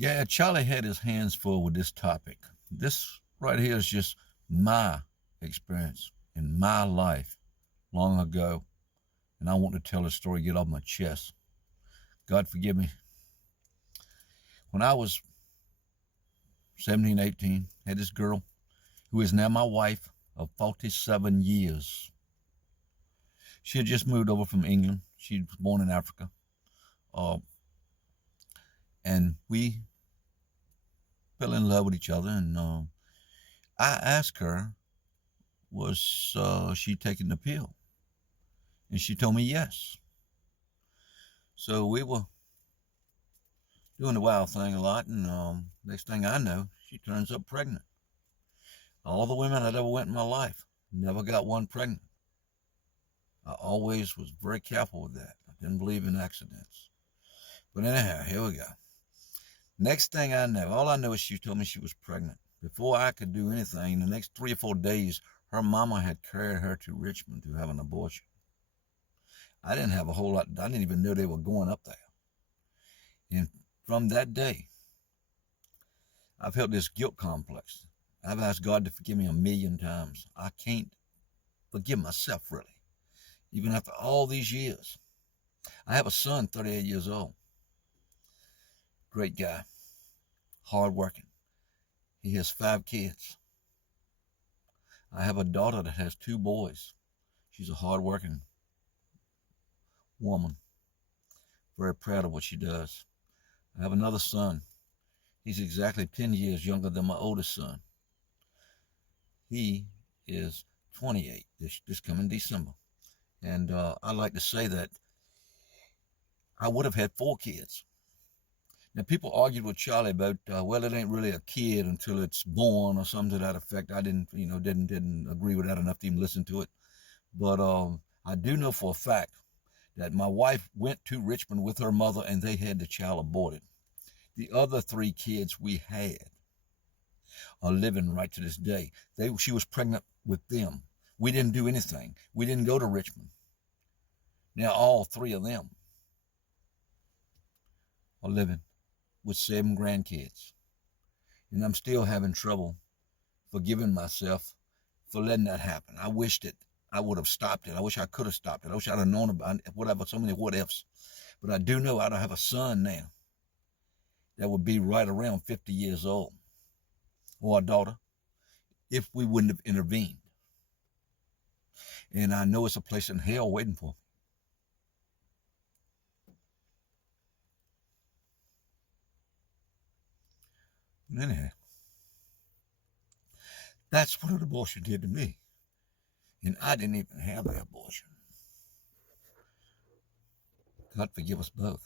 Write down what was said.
Yeah, Charlie had his hands full with this topic. This right here is just my experience in my life long ago, and I want to tell a story, get off my chest. God forgive me. When I was 17, 18, had this girl who is now my wife of 47 years. She had just moved over from England. She was born in Africa. Uh, and we fell in love with each other. And I asked her, was she taking the pill? And she told me yes. So we were doing the wild thing a lot, and next thing I know, she turns up pregnant. All the women I'd ever went in my life, never got one pregnant. I always was very careful with that. I didn't believe in accidents. But anyhow, here we go. Next thing I know, all I know is she told me she was pregnant. Before I could do anything, the next 3 or 4 days, her mama had carried her to Richmond to have an abortion. I didn't have a whole lot. I didn't even know they were going up there. And from that day, I've felt this guilt complex. I've asked God to forgive me a million times. I can't forgive myself, really, even after all these years. I have a son, 38 years old. Great guy, hardworking. He has 5 kids. I have a daughter that has 2 boys. She's a hardworking woman, very proud of what she does. I have another son. He's exactly 10 years younger than my oldest son. He is 28 this coming December. And I like to say that I would have had 4 kids. Now, people argued with Charlie about, well, it ain't really a kid until it's born or something to that effect. I didn't agree with that enough to even listen to it. But I do know for a fact that my wife went to Richmond with her mother and they had the child aborted. The other 3 kids we had are living right to this day. She was pregnant with them. We didn't do anything. We didn't go to Richmond. Now all 3 of them are living with 7 grandkids. And I'm still having trouble forgiving myself for letting that happen. I wish that I would have stopped it. I wish I could have stopped it. I wish I'd have known about it, whatever, so many what ifs. But I do know I don't have a son now that would be right around 50 years old, or a daughter, if we wouldn't have intervened. And I know it's a place in hell waiting for me. Anyhow, that's what an abortion did to me. And I didn't even have the abortion. God forgive us both.